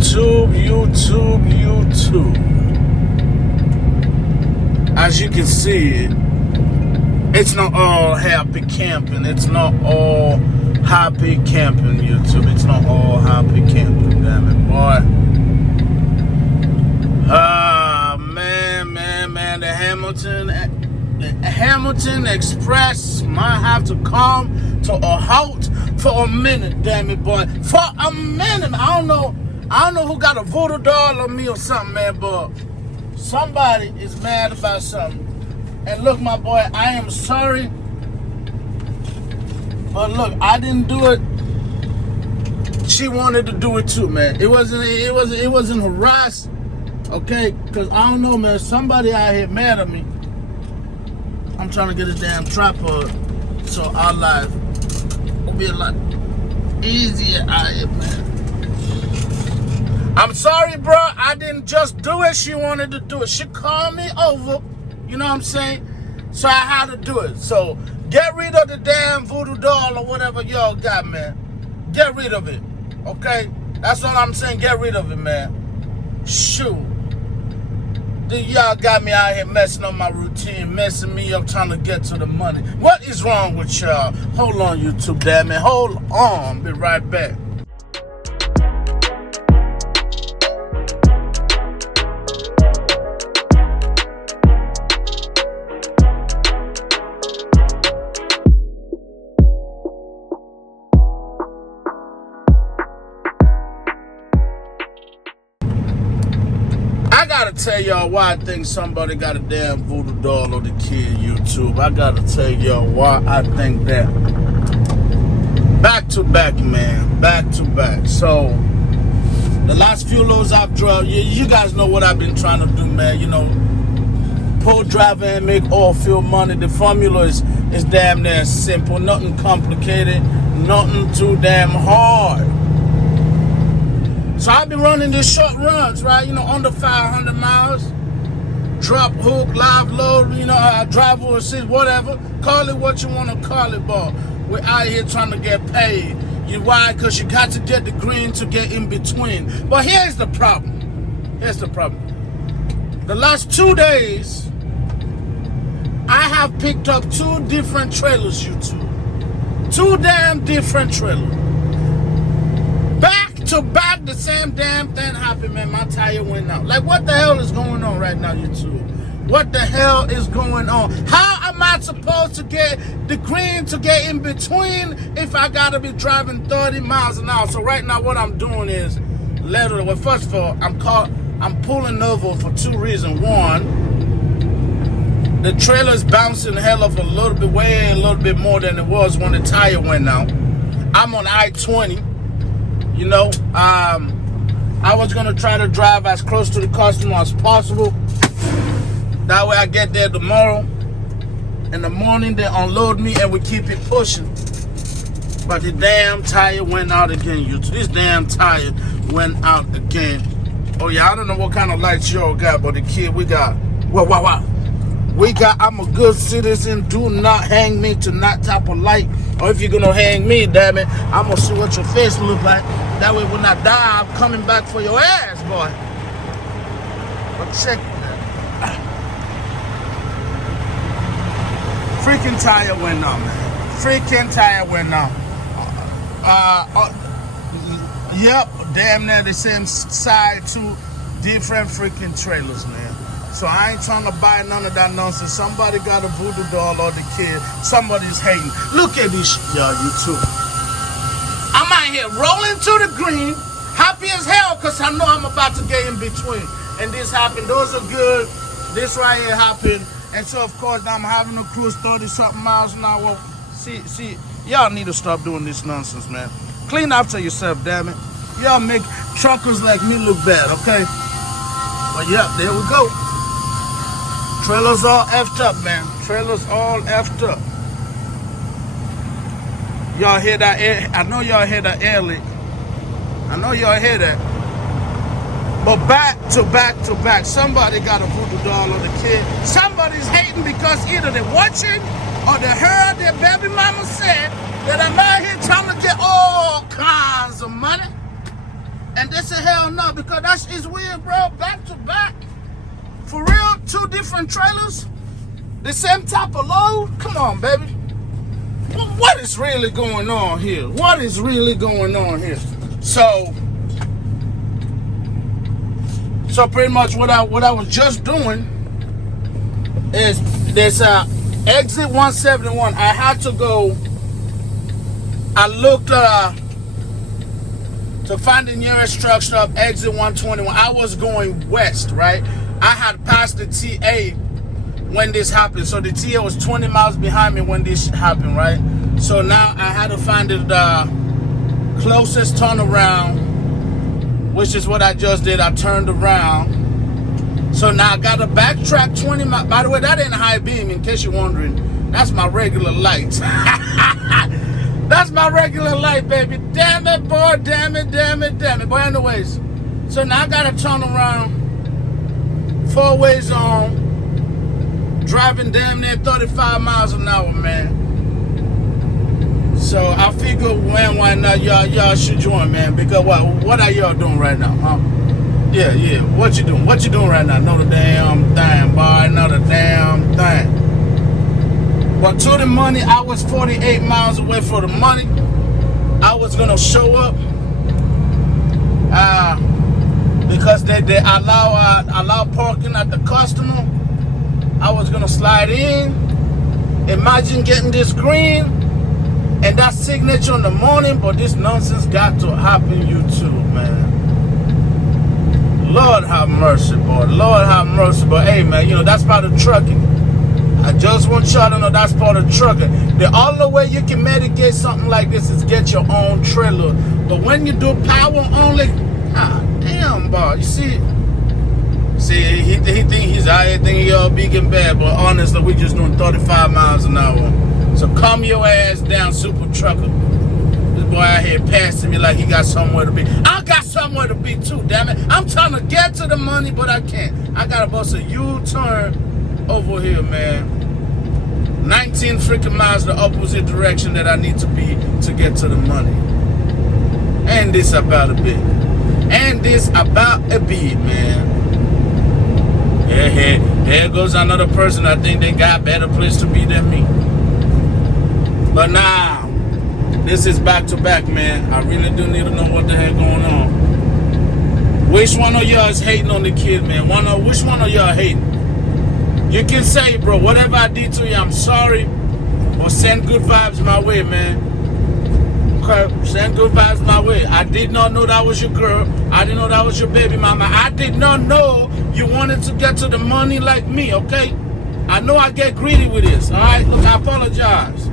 YouTube. As you can see, it's not all happy camping. It's not all happy camping, YouTube. It's not all happy camping, damn it, boy. Man, the Hamilton Express might have to come to a halt for a minute, damn it, boy. For a minute. I don't know who got a voodoo doll on me or something, man, but somebody is mad about something. And look, my boy, I am sorry, but look, I didn't do it. She wanted to do it too, man. It wasn't harass, okay? Because I don't know, man. Somebody out here mad at me. I'm trying to get this damn tripod so our life will be a lot easier out here, man. I'm sorry, bro. I didn't just do it. She wanted to do it. She called me over. You know what I'm saying? So I had to do it. So get rid of the damn voodoo doll or whatever y'all got, man. Get rid of it. Okay? That's all I'm saying. Get rid of it, man. Shoot. Y'all got me out here messing up my routine, messing me up trying to get to the money. What is wrong with y'all? Hold on, YouTube, damn it. Hold on. Be right back. I gotta tell y'all why I think somebody got a damn voodoo doll on the kid, YouTube. I gotta tell y'all why I think that. Back to back, man. Back to back. So, the last few loads I've drove, you guys know what I've been trying to do, man. You know, pull driver and make oil field money. The formula is damn near simple. Nothing complicated. Nothing too damn hard. So I've been running these short runs, right? You know, under 500 miles. Drop, hook, live load, you know, driver assist, whatever. Call it what you want to call it, but we're out here trying to get paid. Why? Because you got to get the green to get in between. But here's the problem. The last 2 days, I have picked up 2 different trailers, YouTube. 2 damn different trailers. To back, the same damn thing happened, man. My tire went out. Like, what the hell is going on right now, YouTube? What the hell is going on? How am I supposed to get the green to get in between if I gotta be driving 30 miles an hour? So right now, what I'm doing is, well, first of all, I'm pulling over for 2 reasons. One, the trailer's bouncing hell of a little bit more than it was when the tire went out. I'm on I-20. You know, I was going to try to drive as close to the customer as possible. That way I get there tomorrow. In the morning, they unload me and we keep it pushing. But the damn tire went out again, YouTube. This damn tire went out again. Oh, yeah, I don't know what kind of lights y'all got, but the kid, we got, wow. We got, I'm a good citizen. Do not hang me to that type of light. Or if you're going to hang me, damn it, I'm going to see what your face look like. That way when I die, I'm coming back for your ass, boy. But check that. Freaking tire went out, man. Freaking tire went out. Yep, damn near the same side, 2 different freaking trailers, man. So I ain't trying to buy none of that nonsense. Somebody got a voodoo doll or the kid. Somebody's hating. Look at this shit, y'all, YouTube. I'm out here rolling to the green, happy as hell, because I know I'm about to get in between. And this happened. Those are good. This right here happened. And so, of course, now I'm having to cruise 30-something miles an hour. See, y'all need to stop doing this nonsense, man. Clean after yourself, damn it. Y'all make truckers like me look bad, okay? But, yeah, there we go. Trailers all effed up, man. Trailers all effed up. Y'all hear that air? I know y'all hear that air leak. I know y'all hear that. But back to back, somebody got a voodoo doll on the kid. Somebody's hating because either they're watching or they heard their baby mama said that I'm out here trying to get all kinds of money. And this said, hell no, because that's is weird, bro. Back to back. For real, 2 different trailers. The same type of load. Come on, baby. What is really going on here? What is really going on here? So pretty much what I was just doing is there's exit 171. I had to go. I looked to find the nearest truck stop, exit 121. I was going west, right? I had passed the TA when this happened. So the TA was 20 miles behind me when this happened, right? So now I had to find the closest turnaround, which is what I just did. I turned around. So now I got to backtrack 20 miles. By the way, that ain't high beam, in case you're wondering. That's my regular light. That's my regular light, baby. Damn it, boy. Damn it, damn it, damn it. But anyways, so now I got to turn around 4 ways on, driving damn near 35 miles an hour, man. So I figure when, why not, y'all should join, man. Because what are y'all doing right now, huh? Yeah. What you doing? What you doing right now? Not a damn thing, boy. Not a damn thing. But to the money, I was 48 miles away for the money. I was gonna show up because they allow parking at the customer. I was gonna slide in. Imagine getting this green and that signature in the morning, but this nonsense got to happen you too, man. Lord have mercy, boy. Lord have mercy. But hey, man, you know, that's part of trucking. I just want y'all to know that's part of trucking. The only way you can mitigate something like this is get your own trailer. But when you do power only, damn, boy, you see, he think he's out here thinking he all big and bad, but honestly, we just doing 35 miles an hour. So calm your ass down, super trucker. This boy out here passing me like he got somewhere to be. I got somewhere to be too, damn it. I'm trying to get to the money, but I can't. I gotta bust a U-turn over here, man. 19 freaking miles the opposite direction that I need to be to get to the money. And this about a bit. And this about a bit, man. Here goes another person I think they got a better place to be than me. But now, this is back to back, man. I really do need to know what the heck going on. Which one of y'all is hating on the kid, man? Which one of y'all hating? You can say, bro, whatever I did to you, I'm sorry. Or send good vibes my way, man. Okay, send good vibes my way. I did not know that was your girl. I didn't know that was your baby mama. I did not know you wanted to get to the money like me, okay? I know I get greedy with this, all right? Look, I apologize.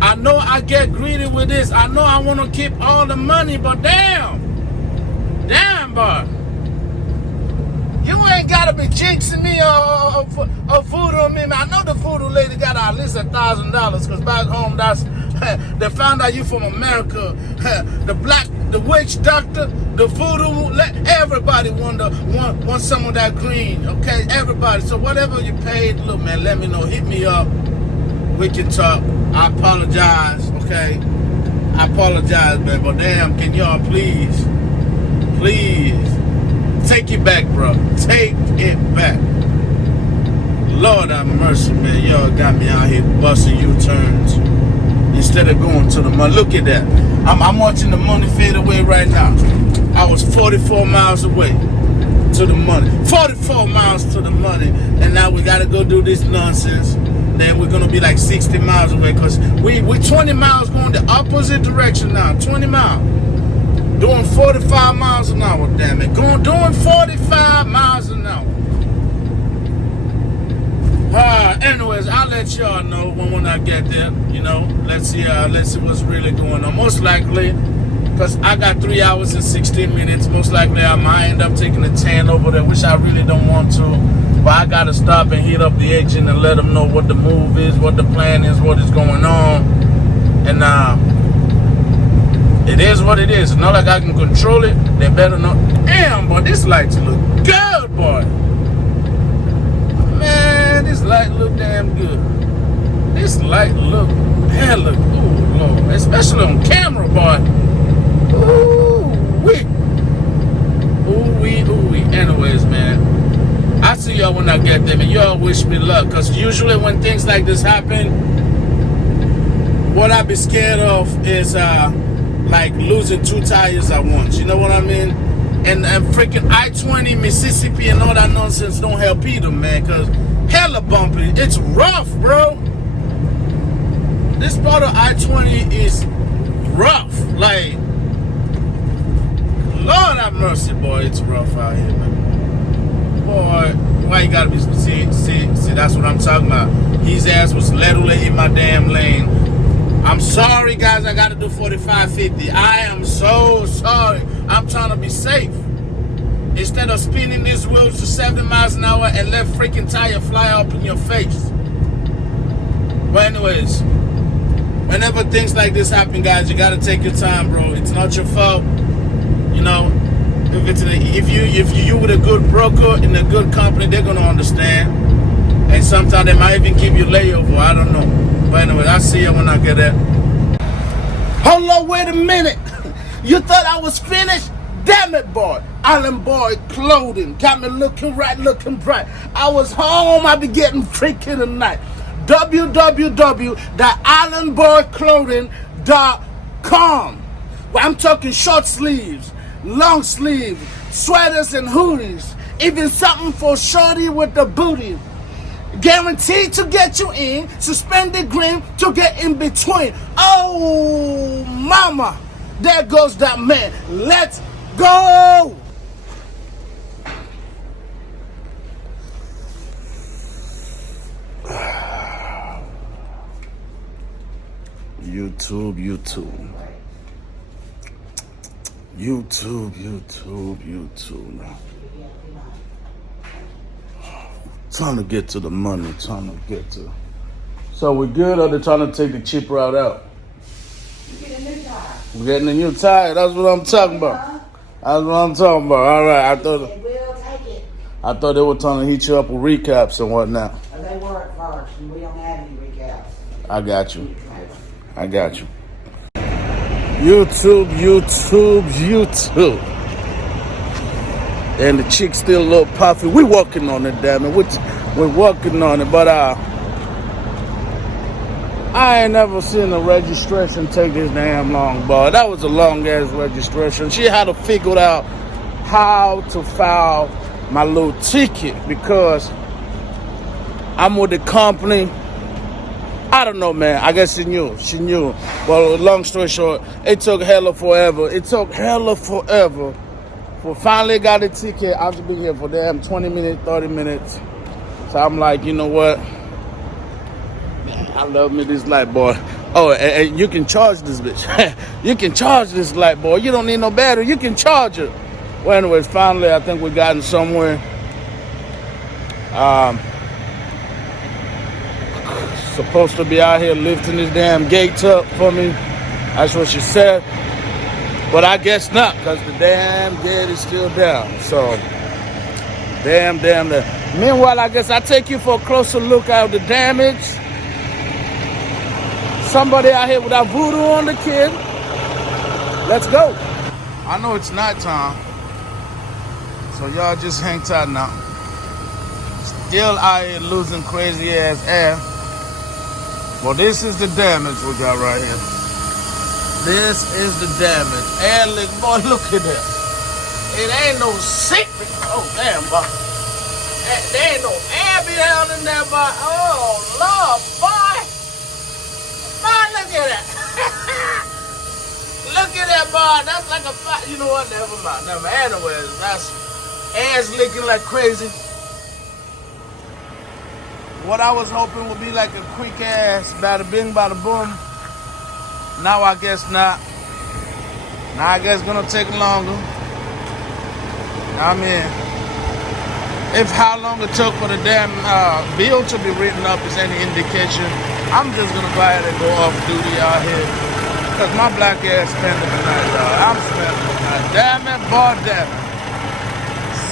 I know I get greedy with this. I know I want to keep all the money, but damn, boy. You ain't gotta be jinxing me or voodoo on me, man. I know the voodoo lady got at least $1,000, because back home, they found out you from America. The witch doctor, the voodoo, everybody want some of that green, okay? Everybody. So whatever you paid, look, man, let me know. Hit me up. We can talk. I apologize, okay? I apologize, man. But damn, can y'all please take it back, bro. Take it back. Lord have mercy, man. Y'all got me out here busting U-turns instead of going to the money. Look at that. I'm watching the money fade away right now. I was 44 miles away to the money. 44 miles to the money. And now we got to go do this nonsense. Then we're going to be like 60 miles away, because we're 20 miles going the opposite direction now. 20 miles. Doing 45 miles an hour, damn it. Doing 45 miles an hour. Anyways, I'll let y'all know when I get there. You know, let's see what's really going on. Most likely, because I got 3 hours and 16 minutes, most likely I might end up taking a 10 over there, which I really don't want to. But I got to stop and heat up the engine and let them know what the move is, what the plan is, what is going on. And it is what it is. It's not like I can control it. They better not. Damn, boy, this lights look good, boy. Man, this light look damn good. This light look hella good, Lord. Especially on camera, boy. Ooh, wee. when I get them, and you all wish me luck. Because usually when things like this happen, what I be scared of is like losing 2 tires at once. You know what I mean? And freaking I-20 Mississippi and all that nonsense don't help either, man. Because hella bumpy. It's rough, bro. This part of I-20 is rough. Like, Lord have mercy, boy. It's rough out here, man. Boy, why you gotta be, see, that's what I'm talking about. His ass was literally in my damn lane. I'm sorry, guys, I gotta do 45, 50. I am so sorry. I'm trying to be safe. Instead of spinning these wheels to 70 miles an hour and let freaking tire fly up in your face. But anyways, whenever things like this happen, guys, you gotta take your time, bro. It's not your fault. You know, if you with a good broker in a good company, they're gonna understand. And sometimes they might even give you layover. I don't know. But anyway, I'll see you when I get there. Hold on, wait a minute. You thought I was finished? Damn it, boy. Island Boy Clothing got me looking right, looking bright. I was home, I be getting freaky tonight. www.islandboyclothing.com. Well, I'm talking short sleeves, long sleeves, sweaters and hoodies, even something for shorty with the booty. Guaranteed to get you in, suspended green to get in between. Oh, mama, there goes that man. Let's go. YouTube now. Trying to get to the money, So we're good, or they're trying to take the cheap route out? You get a new tire. We're getting a new tire, that's what I'm talking about. That's what I'm talking about. All right, I thought they were trying to hit you up with recaps and whatnot. Well, they were at first, and we don't have any recaps. I got you. YouTube. And the chick's still a little puffy. We're working on it, damn it. We're working on it, but I ain't never seen a registration take this damn long, boy. That was a long ass registration. She had to figure out how to file my little ticket because I'm with the company. I don't know, man. I guess she knew. Well, long story short, it took hella forever. Well, finally got a ticket. I've been here for damn 20 minutes, 30 minutes. So I'm like, you know what? I love me this light, boy. Oh, and you can charge this bitch. You can charge this light, boy. You don't need no battery. You can charge it. Well, anyways, finally, I think we gotten somewhere. Supposed to be out here lifting this damn gates up for me. That's what she said. But I guess not, because the damn gate is still down. So, damn. Meanwhile, I guess I take you for a closer look at the damage. Somebody out here with our voodoo on the kid. Let's go. I know it's nighttime, so y'all just hang tight now. Still out here losing crazy ass air. Well, this is the damage we got right here. This is the damage. Air leak, boy, look at that. It ain't no secret. Oh, damn, boy. There ain't no air behind in there, boy. Oh, Lord, boy. Boy, look at that. Look at that, boy. That's like a fire. You know what? Never mind. Anyways, that's air's leaking like crazy. What I was hoping would be like a quick ass bada bing, bada boom. Now I guess not. Now I guess it's gonna take longer. I mean, if how long it took for the damn bill to be written up is any indication, I'm just gonna go ahead and go off duty out here. Cause my black ass spending the night, dog. I'm spending the night. Damn it, boy, damn it.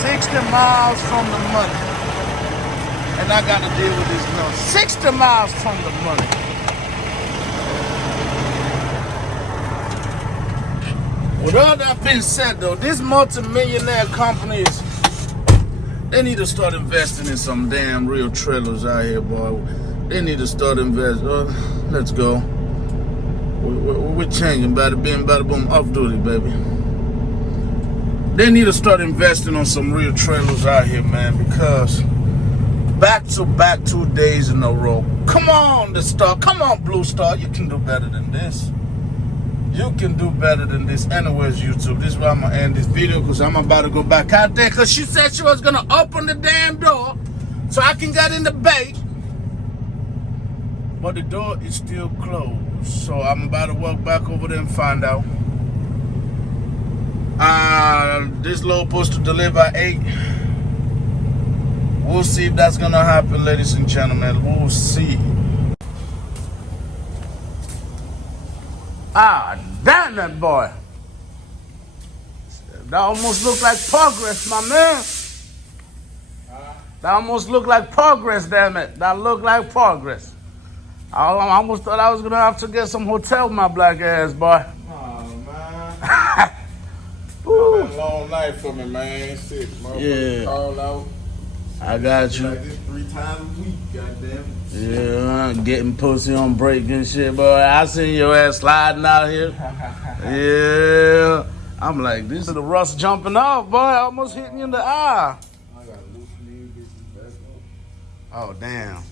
60 miles from the money. And I gotta deal with this now. 60 miles from the money. With all that being said, though, these multi-millionaire companies, They need to start investing in some damn real trailers out here, boy. They need to start investing. Let's go. We're changing. Bada bing, bada boom. Off duty, baby. They need to start investing on some real trailers out here, man, because back-to-back 2 days in a row. Come on, the Star. Come on, Blue Star. You can do better than this. You can do better than this. Anyways, YouTube, this is where I'm going to end this video because I'm about to go back out there because she said she was going to open the damn door so I can get in the bay. But the door is still closed. So I'm about to walk back over there and find out. This load supposed to deliver at 8. We'll see if that's gonna happen, ladies and gentlemen. We'll see. Damn that boy. That almost looked like progress, my man. That almost looked like progress, damn it. That looked like progress. I almost thought I was gonna have to get some hotel with my black ass, boy. Oh, man. It's been a long night for me, man. Shit, motherfucker call out. I got you. Like this 3 times a week, goddamn. Yeah, getting pussy on break and shit, boy. I seen your ass sliding out here. Yeah. I'm like, this is the rust jumping off, boy. Almost hitting you in the eye. I got loose knee, bitches back up. Oh, damn.